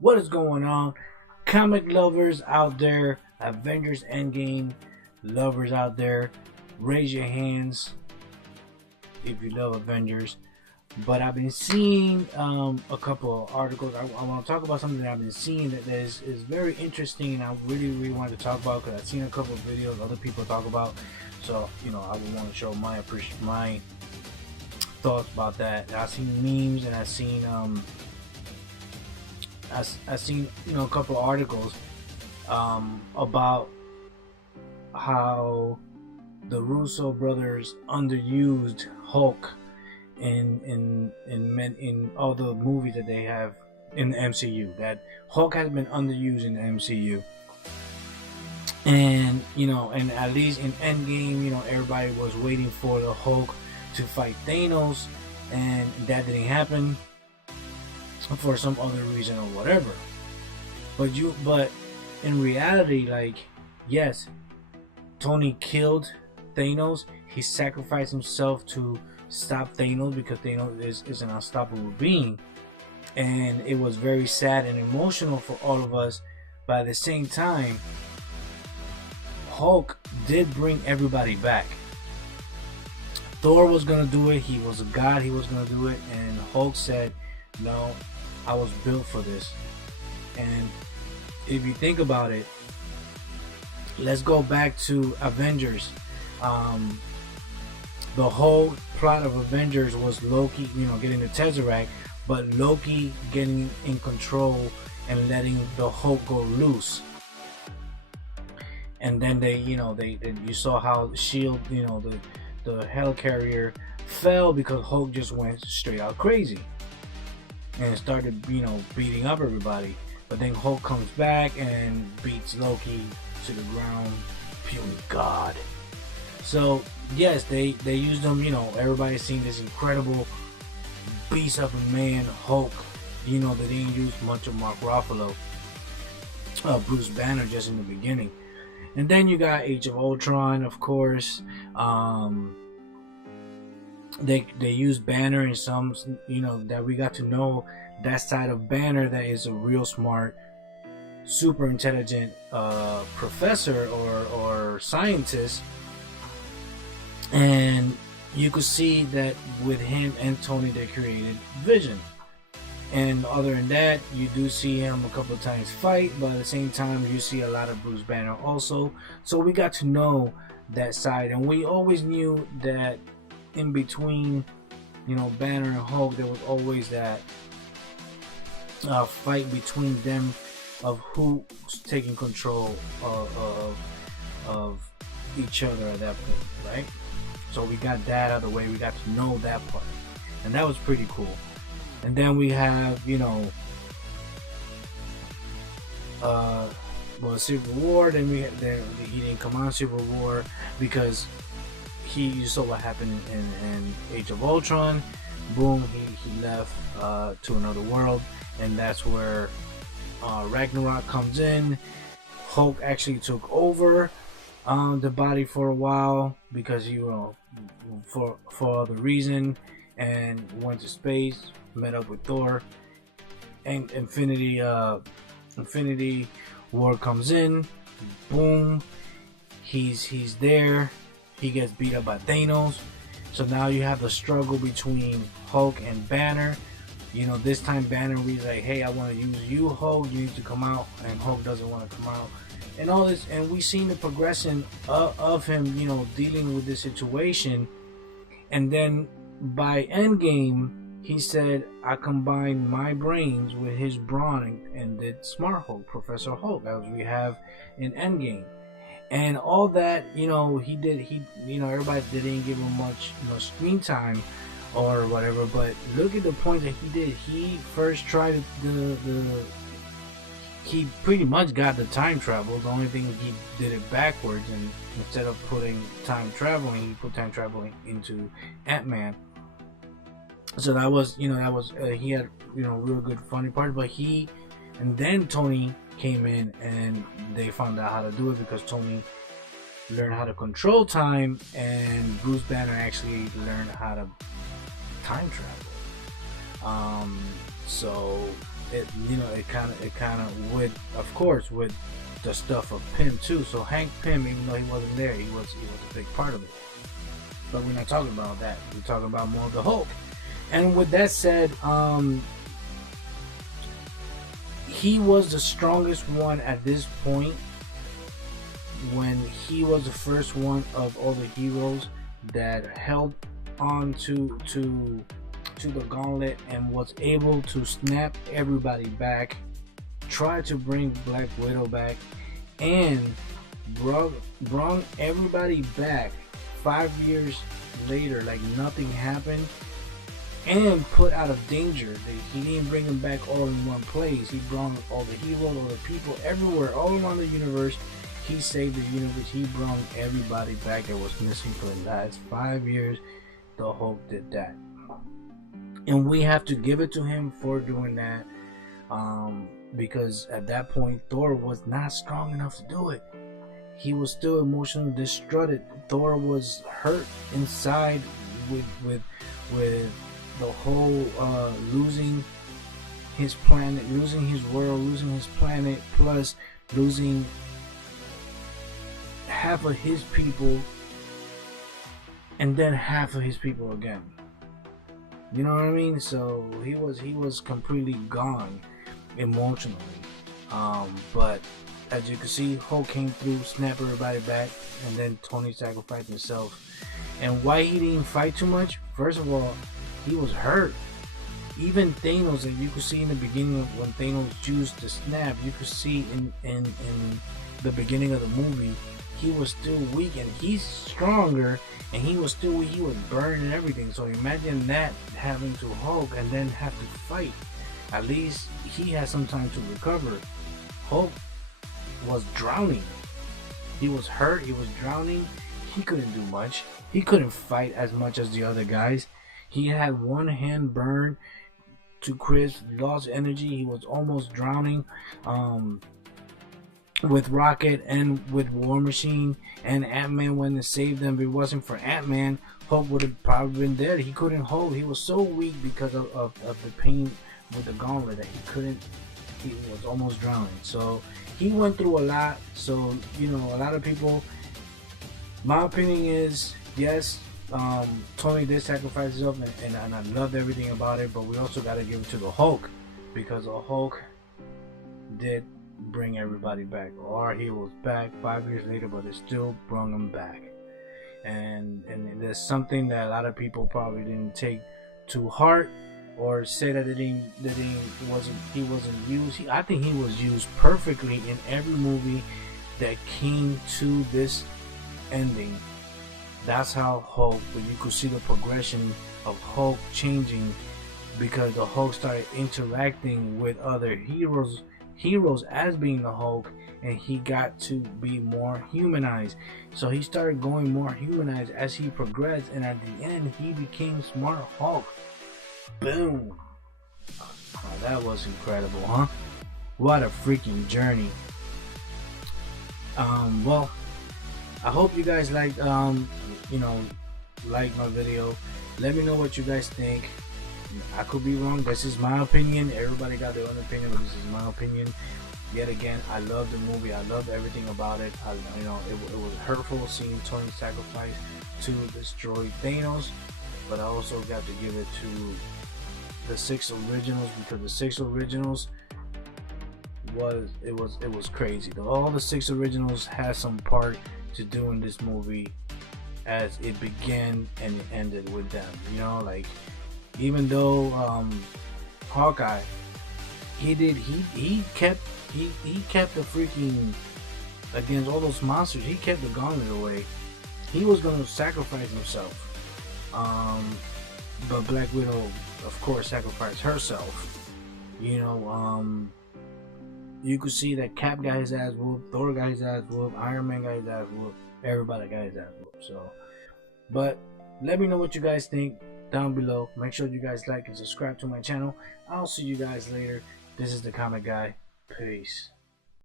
What is going on, comic lovers out there, Avengers Endgame lovers out there? Raise your hands if you love Avengers. But I've been seeing a couple of articles. I want to talk about something that I've been seeing that is very interesting, and I really wanted to talk about because I've seen a couple of videos other people talk about. So I would want to show my thoughts about that. I've seen memes, and I've seen a couple of articles about how the Russo brothers underused Hulk in all the movies that they have in the MCU. That Hulk has been underused in the MCU, and and at least in Endgame, everybody was waiting for the Hulk to fight Thanos, and that didn't happen for some other reason or whatever. But in reality, like, yes, Tony killed Thanos. He sacrificed himself to stop Thanos because Thanos is an unstoppable being, and it was very sad and emotional for all of us. But at the same time, Hulk did bring everybody back. Thor was gonna do it. He was a god. He was gonna do it, and Hulk said, "No, I was built for this." And if you think about it, let's go back to Avengers. The whole plot of Avengers was Loki, getting the Tesseract, but Loki getting in control and letting the Hulk go loose. And then you saw how Shield, the helicarrier fell because Hulk just went straight out crazy and started, beating up everybody. But then Hulk comes back and beats Loki to the ground. Puny God. So yes, they used them. Everybody's seen this incredible beast of a man Hulk. They didn't use much of Mark Ruffalo, Bruce Banner just in the beginning. And then you got Age of Ultron, of course. They used Banner in some, that we got to know that side of Banner that is a real smart, super intelligent professor or scientist. And you could see that with him and Tony, they created Vision. And other than that, you do see him a couple of times fight, but at the same time, you see a lot of Bruce Banner also. So we got to know that side, and we always knew that in between, Banner and Hulk, there was always that fight between them of who's taking control of each other at that point, right? So we got that out of the way. We got to know that part, and that was pretty cool. And then we have, Civil War. Then he didn't come on Civil War because you saw what happened in Age of Ultron. Boom, he left to another world, and that's where Ragnarok comes in. Hulk actually took over the body for a while because for other reason, and went to space, met up with Thor, and Infinity War comes in. Boom, he's there. He gets beat up by Thanos. So now you have the struggle between Hulk and Banner. This time Banner was like, "Hey, I want to use you, Hulk. You need to come out," and Hulk doesn't want to come out. And all this, and we seen the progression of him, dealing with this situation. And then by Endgame, he said, "I combined my brains with his brawn and did Smart Hulk, Professor Hulk," as we have in Endgame. And all that, he did. Everybody didn't give him much screen time or whatever. But look at the point that he did. He first tried he pretty much got the time travel. The only thing, he did it backwards, and instead of putting time traveling, he put time traveling into Ant-Man. So that was, he had, real good funny part. But and then Tony came in, and they found out how to do it because Tony learned how to control time, and Bruce Banner actually learned how to time travel. So it kind of with, of course, with the stuff of Pym too. So Hank Pym, even though he wasn't there, he was a big part of it. But we're not talking about that. We're talking about more of the Hulk. And with that said, he was the strongest one at this point, when he was the first one of all the heroes that held on to the gauntlet and was able to snap everybody back, try to bring Black Widow back, and brought everybody back 5 years later like nothing happened, and put out of danger. He didn't bring them back all in one place. He brought all the heroes, all the people everywhere, all around the universe. He saved the universe. He brought everybody back that was missing for the last 5 years. The Hulk did that, and we have to give it to him for doing that, because at that point Thor was not strong enough to do it. He was still emotionally distraught. Thor was hurt inside with the whole losing his planet, losing his world, losing his planet, plus losing half of his people, and then half of his people again. You know what I mean? So he was completely gone emotionally. But as you can see, Hulk came through, snapped everybody back, and then Tony sacrificed himself. And why he didn't fight too much? First of all, he was hurt. Even Thanos, and you could see in the beginning of when Thanos used the snap, you could see in the beginning of the movie, he was still weak, and he's stronger, and he was still weak. He was burned and everything. So imagine that, having to Hulk and then have to fight. At least he had some time to recover. Hulk was drowning. He was hurt. He was drowning. He couldn't do much. He couldn't fight as much as the other guys. He had one hand burned to crisp, lost energy. He was almost drowning. With Rocket and with War Machine and Ant-Man went and saved them. If it wasn't for Ant-Man, Hulk would have probably been dead. He couldn't hold. He was so weak because of the pain with the gauntlet that he was almost drowning. So he went through a lot. So, you know, a lot of people, my opinion is, yes, Tony did sacrifice himself, and I loved everything about it, but we also got to give it to the Hulk, because the Hulk did bring everybody back. Our heroes back 5 years later, but it still brought them back. And there's something that a lot of people probably didn't take to heart, or say that he wasn't used. I think he was used perfectly in every movie that came to this ending. That's how Hulk, but you could see the progression of Hulk changing, because the Hulk started interacting with other heroes as being the Hulk, and he got to be more humanized. So he started going more humanized as he progressed, and at the end he became Smart Hulk. Boom. Oh, that was incredible, huh? What a freaking journey. Well, I hope you guys like my video. Let me know what you guys think. I could be wrong. This is my opinion. Everybody got their own opinion, but this is my opinion. Yet again, I love the movie. I love everything about it. It was hurtful seeing Tony sacrifice to destroy Thanos, but I also got to give it to the 6 originals, because the 6 originals was crazy. All the 6 originals had some part to do in this movie, as it began and it ended with them. You know, like, even though Hawkeye, he kept the freaking, against all those monsters, he kept the gauntlet away. He was gonna sacrifice himself, but Black Widow, of course, sacrificed herself. You know, you could see that Cap got his ass whooped, Thor got his ass whooped, Iron Man got his ass whooped, everybody got his ass whooped. So, but let me know what you guys think down below. Make sure you guys like and subscribe to my channel. I'll see you guys later. This is the Comic Guy. Peace.